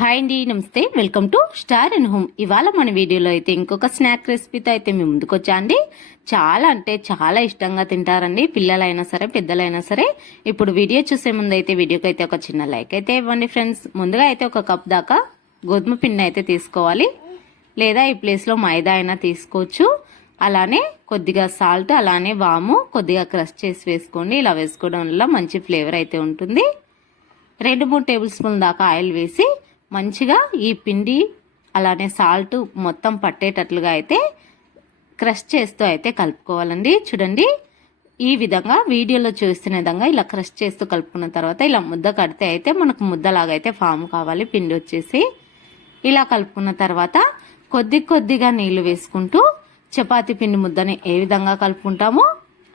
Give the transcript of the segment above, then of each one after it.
Hi అండి నమస్తే. Welcome to star and home. ఇవాళ మన వీడియోలో అయితే ఇంకొక స్నాక్ రెసిపీతో అయితే మేము ముందుకు అండి. చాలా అంటే చాలా ఇష్టంగా తింటారండి. పిల్లలైనా సరే పెద్దలైనా సరే. ఇప్పుడు వీడియో చూసే ముందు అయితే వీడియోకి అయితే ఒక చిన్న లైక్ అయితే ఇవ్వండి ఫ్రెండ్స్. ముందుగా అయితే ఒక కప్ దాకా గోధుమ పిండి అయితే తీసుకోవాలి. లేదా ఈ ప్లేస్లో మైదా అయినా తీసుకోవచ్చు. అలానే కొద్దిగా సాల్ట్ అలానే వాము కొద్దిగా క్రష్ చేసి వేసుకోండి. ఇలా వేసుకోవడం వల్ల మంచి ఫ్లేవర్ అయితే ఉంటుంది. రెండు మూడు టేబుల్ స్పూన్ దాకా ఆయిల్ వేసి మంచిగా ఈ పిండి అలానే సాల్ట్ మొత్తం పట్టేటట్లుగా అయితే క్రష్ చేస్తూ అయితే కలుపుకోవాలండి. చూడండి ఈ విధంగా వీడియోలో చూస్తున్న విధంగా ఇలా క్రష్ చేస్తూ కలుపుకున్న తర్వాత ఇలా ముద్ద కడితే అయితే మనకు ముద్దలాగా అయితే ఫామ్ కావాలి పిండి వచ్చేసి. ఇలా కలుపుకున్న తర్వాత కొద్ది కొద్దిగా నీళ్ళు వేసుకుంటూ చపాతి పిండి ముద్దని ఏ విధంగా కలుపుకుంటామో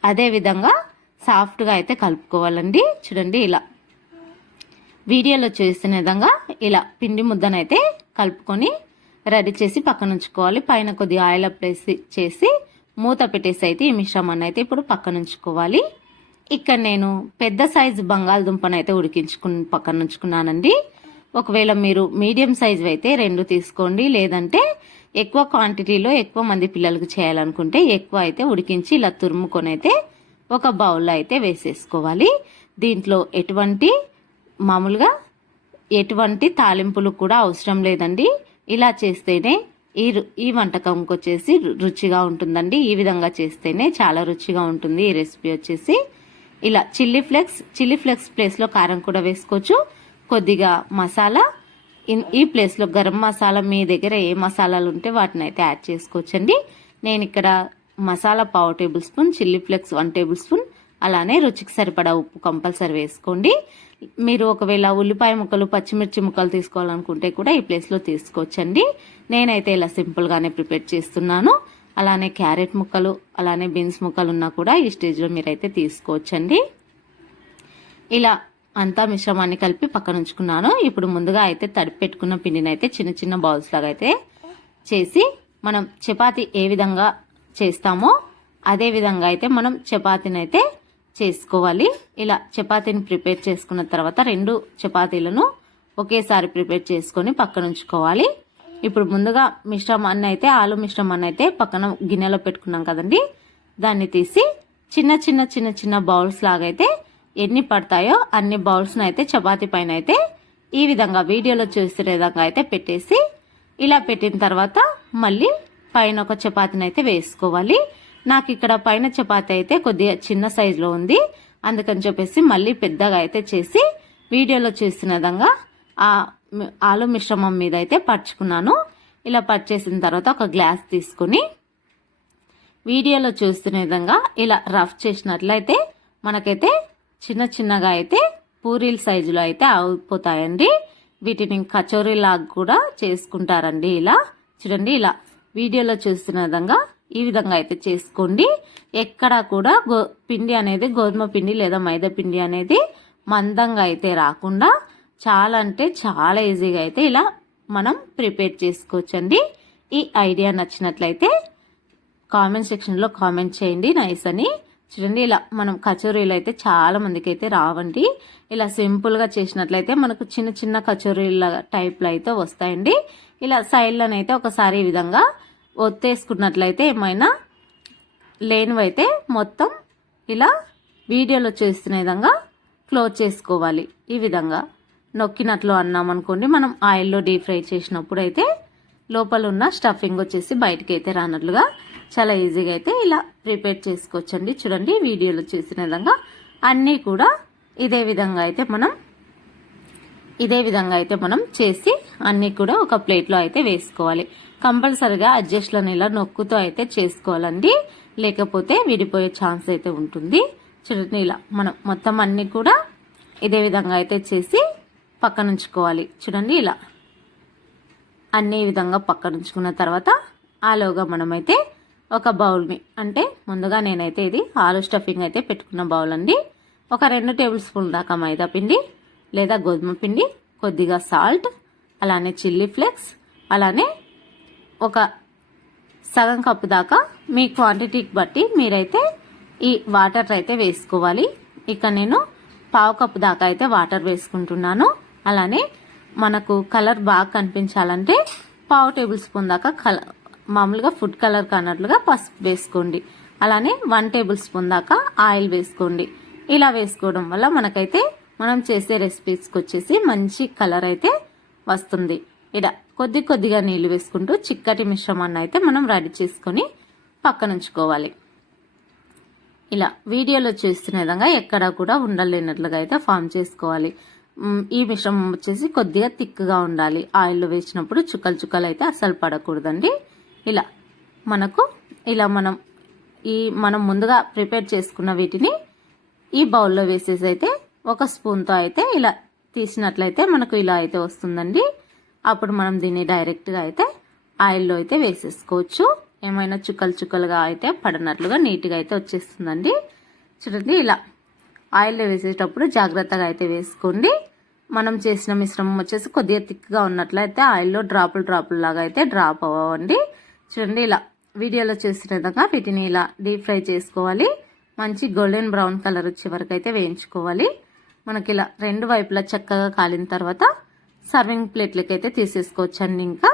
అదే విధంగా సాఫ్ట్గా అయితే కలుపుకోవాలండి. చూడండి ఇలా వీడియోలో చూస్తున్న విధంగా ఇలా పిండి ముద్దనైతే కలుపుకొని రెడీ చేసి పక్కన ఉంచుకోవాలి పైన కొద్దిగా ఆయిల్ అప్లై చేసి మూత పెట్టేసి అయితే ఈ మిశ్రమాన్ని అయితే ఇప్పుడు పక్కన ఉంచుకోవాలి ఇక్కడ నేను పెద్ద సైజు బంగాళదుంపను అయితే ఉడికించుకుని పక్కన ఉంచుకున్నానండి ఒకవేళ మీరు మీడియం సైజు అయితే రెండు తీసుకోండి. లేదంటే ఎక్కువ క్వాంటిటీలో ఎక్కువ మంది పిల్లలకు చేయాలనుకుంటే ఎక్కువ అయితే ఉడికించి ఇలా తురుముకొని అయితే ఒక బౌల్లో అయితే వేసేసుకోవాలి. దీంట్లో ఎటువంటి మామూలుగా ఎటువంటి తాలింపులు కూడా అవసరం లేదండి. ఇలా చేస్తేనే ఈ ఈ వంటకంకి వచ్చేసి రుచిగా ఉంటుందండి. ఈ విధంగా చేస్తేనే చాలా రుచిగా ఉంటుంది ఈ రెసిపీ వచ్చేసి. ఇలా చిల్లీ ఫ్లేక్స్ చిల్లీ ఫ్లేక్స్ ప్లేస్లో కారం కూడా వేసుకోవచ్చు. కొద్దిగా మసాలా ఈ ప్లేస్లో గరం మసాలా మీ దగ్గర ఏ మసాలాలు ఉంటే వాటిని అయితే యాడ్ చేసుకోవచ్చండి. నేను ఇక్కడ మసాలా పావు tablespoon chilli flakes one tablespoon అలానే రుచికి సరిపడా ఉప్పు కంపల్సరీ వేసుకోండి. మీరు ఒకవేళ ఉల్లిపాయ ముక్కలు పచ్చిమిర్చి ముక్కలు తీసుకోవాలనుకుంటే కూడా ఈ ప్లేస్లో తీసుకోవచ్చండి. నేనైతే ఇలా సింపుల్గానే ప్రిపేర్ చేస్తున్నాను. అలానే క్యారెట్ ముక్కలు అలానే బీన్స్ ముక్కలు ఉన్నా కూడా ఈ స్టేజ్లో మీరైతే తీసుకోవచ్చండి. ఇలా అంతా మిశ్రమాన్ని కలిపి పక్కన ఉంచుకున్నాను. ఇప్పుడు ముందుగా అయితే తడిపి పెట్టుకున్న పిండిని అయితే చిన్న చిన్న బౌల్స్ లాగా అయితే చేసి మనం చపాతి ఏ విధంగా చేస్తామో అదే విధంగా అయితే మనం చపాతీని అయితే చేసుకోవాలి. ఇలా చపాతీని ప్రిపేర్ చేసుకున్న తర్వాత రెండు చపాతీలను ఒకేసారి ప్రిపేర్ చేసుకొని పక్కన ఉంచుకోవాలి. ఇప్పుడు ముందుగా మిశ్రమాన్ని అయితే ఆలు మిశ్రమాన్ని అయితే పక్కన గిన్నెలో పెట్టుకున్నాం కదండి. దాన్ని తీసి చిన్న చిన్న చిన్న చిన్న బౌల్స్ లాగైతే ఎన్ని పడతాయో అన్ని బౌల్స్ని అయితే చపాతీ పైన అయితే ఈ విధంగా వీడియోలో చూసే విధంగా అయితే పెట్టేసి ఇలా పెట్టిన తర్వాత మళ్ళీ పైన ఒక చపాతీని అయితే వేసుకోవాలి. నాకు ఇక్కడ పైన చపాతి అయితే కొద్దిగా చిన్న సైజులో ఉంది. అందుకని చెప్పేసి మళ్ళీ పెద్దగా అయితే చేసి వీడియోలో చూసిన విధంగా ఆ ఆలు మిశ్రమం మీద అయితే పరుచుకున్నాను. ఇలా పర్చేసిన తర్వాత ఒక గ్లాస్ తీసుకుని వీడియోలో చూస్తున్న విధంగా ఇలా రఫ్ చేసినట్లయితే మనకైతే చిన్న చిన్నగా అయితే పూరీల సైజులో అయితే అయిపోతాయండి వీటిని కచోరీలాగా కూడా చేసుకుంటారండి ఇలా. చూడండి ఇలా వీడియోలో చూస్తున్న విధంగా ఈ విధంగా అయితే చేసుకోండి. ఎక్కడా కూడా గో పిండి అనేది గోధుమ పిండి లేదా మైదా పిండి అనేది మందంగా అయితే రాకుండా చాలా అంటే చాలా ఈజీగా అయితే ఇలా మనం ప్రిపేర్ చేసుకోవచ్చండి. ఈ ఐడియా నచ్చినట్లయితే కామెంట్ సెక్షన్లో కామెంట్ చేయండి. నైస్ అని. చూడండి ఇలా మనం కచోరీలు అయితే చాలా మందికి అయితే రావండి. ఇలా సింపుల్గా చేసినట్లయితే మనకు చిన్న చిన్న కచోరీల టైప్లో అయితే వస్తాయండి. ఇలా సైడ్లోనైతే ఒకసారి ఈ విధంగా ఒత్తేసుకున్నట్లయితే ఏమైనా లేనివైతే మొత్తం ఇలా వీడియోలో చేస్తున్న విధంగా క్లోజ్ చేసుకోవాలి. ఈ విధంగా నొక్కినట్లు అన్నామనుకోండి మనం ఆయిల్లో డీప్ ఫ్రై చేసినప్పుడు అయితే లోపల ఉన్న స్టఫింగ్ వచ్చేసి బయటకి అయితే రానట్లుగా చాలా ఈజీగా అయితే ఇలా ప్రిపేర్ చేసుకోవచ్చండి. చూడండి వీడియోలో చేసిన విధంగా అన్నీ కూడా ఇదే విధంగా అయితే మనం ఇదే విధంగా అయితే మనం చేసి అన్నీ కూడా ఒక ప్లేట్లో అయితే వేసుకోవాలి. కంపల్సరిగా అడ్జస్ట్లను ఇలా నొక్కుతో అయితే చేసుకోవాలండి. లేకపోతే విడిపోయే ఛాన్స్ అయితే ఉంటుంది. చూడండి ఇలా మనం మొత్తం అన్నీ కూడా ఇదే విధంగా అయితే చేసి పక్కనుంచుకోవాలి. చూడండి ఇలా. అన్ని విధంగా పక్కనుంచుకున్న తర్వాత ఆలోగా మనమైతే ఒక బౌల్ని అంటే ముందుగా నేనైతే ఇది ఆలు స్టఫింగ్ అయితే పెట్టుకున్న బౌల్ అండి. ఒక రెండు టేబుల్ స్పూన్ దాకా మైదా పిండి లేదా గోధుమ పిండి కొద్దిగా సాల్ట్ అలానే చిల్లీ ఫ్లేక్స్ అలానే ఒక సగం కప్పు దాకా మీ క్వాంటిటీకి బట్టి మీరైతే ఈ వాటర్ అయితే వేసుకోవాలి. ఇక నేను పావు కప్పు దాకా అయితే వాటర్ వేసుకుంటున్నాను. అలానే మనకు కలర్ బాగా కనిపించాలంటే పావు టేబుల్ స్పూన్ దాకా కల మామూలుగా ఫుడ్ కలర్ కన్నట్లుగా పసుపు వేసుకోండి. అలానే వన్ టేబుల్ స్పూన్ దాకా ఆయిల్ వేసుకోండి. ఇలా వేసుకోవడం వల్ల మనకైతే మనం చేసే రెసిపీస్కి వచ్చేసి మంచి కలర్ అయితే వస్తుంది. ఇలా కొద్ది కొద్దిగా నీళ్ళు వేసుకుంటూ చిక్కటి మిశ్రమాన్ని అయితే మనం రెడీ చేసుకొని పక్కన ఉంచుకోవాలి ఇలా వీడియోలో చేస్తున్న విధంగా ఎక్కడా కూడా ఉండలేనట్లుగా అయితే ఫామ్ చేసుకోవాలి. ఈ మిశ్రమం వచ్చేసి కొద్దిగా థిక్గా ఉండాలి. ఆయిల్లో వేసినప్పుడు చుక్కలు చుక్కలు అయితే అస్సలు పడకూడదండి. ఇలా మనకు ఇలా మనం ఈ మనం ముందుగా ప్రిపేర్ చేసుకున్న వీటిని ఈ బౌల్లో వేసేసి అయితే ఒక స్పూన్తో అయితే ఇలా తీసినట్లయితే మనకు ఇలా అయితే వస్తుందండి. అప్పుడు మనం దీన్ని డైరెక్ట్గా అయితే ఆయిల్లో అయితే వేసేసుకోవచ్చు. ఏమైనా చుక్కలు చుక్కలుగా అయితే పడినట్లుగా నీట్గా అయితే వచ్చేస్తుందండి. చూడండి ఇలా ఆయిల్లో వేసేటప్పుడు జాగ్రత్తగా అయితే వేసుకోండి. మనం చేసిన మిశ్రమం వచ్చేసి కొద్దిగా థిక్గా ఉన్నట్లయితే ఆయిల్లో డ్రాపులు డ్రాపులు లాగా అయితే డ్రాప్ అవ్వండి చూడండి ఇలా వీడియోలో చూసిన విధంగా వీటిని ఇలా డీప్ ఫ్రై చేసుకోవాలి. మంచి గోల్డెన్ బ్రౌన్ కలర్ వచ్చే వరకు అయితే వేయించుకోవాలి. మనకి ఇలా రెండు వైపులా చక్కగా కాలిన తర్వాత సర్వింగ్ ప్లేట్లకి అయితే తీసేసుకోవచ్చండి ఇంకా.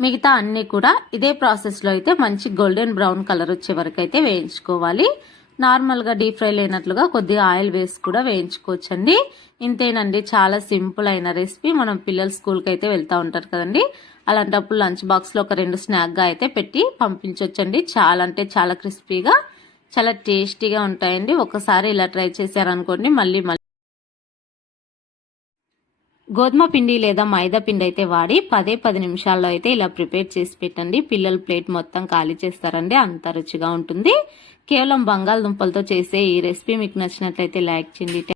మిగతా అన్నీ కూడా ఇదే ప్రాసెస్లో అయితే మంచి గోల్డెన్ బ్రౌన్ కలర్ వచ్చే వరకు అయితే వేయించుకోవాలి నార్మల్గా డీప్ ఫ్రై లేనట్లుగా కొద్దిగా ఆయిల్ వేసి కూడా వేయించుకోవచ్చండి. ఇంతేనండి చాలా సింపుల్ అయిన రెసిపీ మనం పిల్లలు స్కూల్కి అయితే వెళ్తూ ఉంటారు కదండి. అలాంటప్పుడు లంచ్ బాక్స్లో ఒక రెండు స్నాక్గా అయితే పెట్టి పంపించవచ్చండి చాలా అంటే చాలా క్రిస్పీగా చాలా టేస్టీగా ఉంటాయండి. ఒకసారి ఇలా ట్రై చేశారనుకోండి మళ్ళీ మళ్ళీ. గోధుమ పిండి లేదా మైదా పిండి అయితే వాడి పదే పది నిమిషాల్లో అయితే ఇలా ప్రిపేర్ చేసి పెట్టండి. పిల్లలు ప్లేట్ మొత్తం ఖాళీ చేస్తారండి. అంత రుచిగా ఉంటుంది. కేవలం బంగాళదుంపలతో చేసే ఈ రెసిపీ మీకు నచ్చినట్లయితే లైక్ చేయండి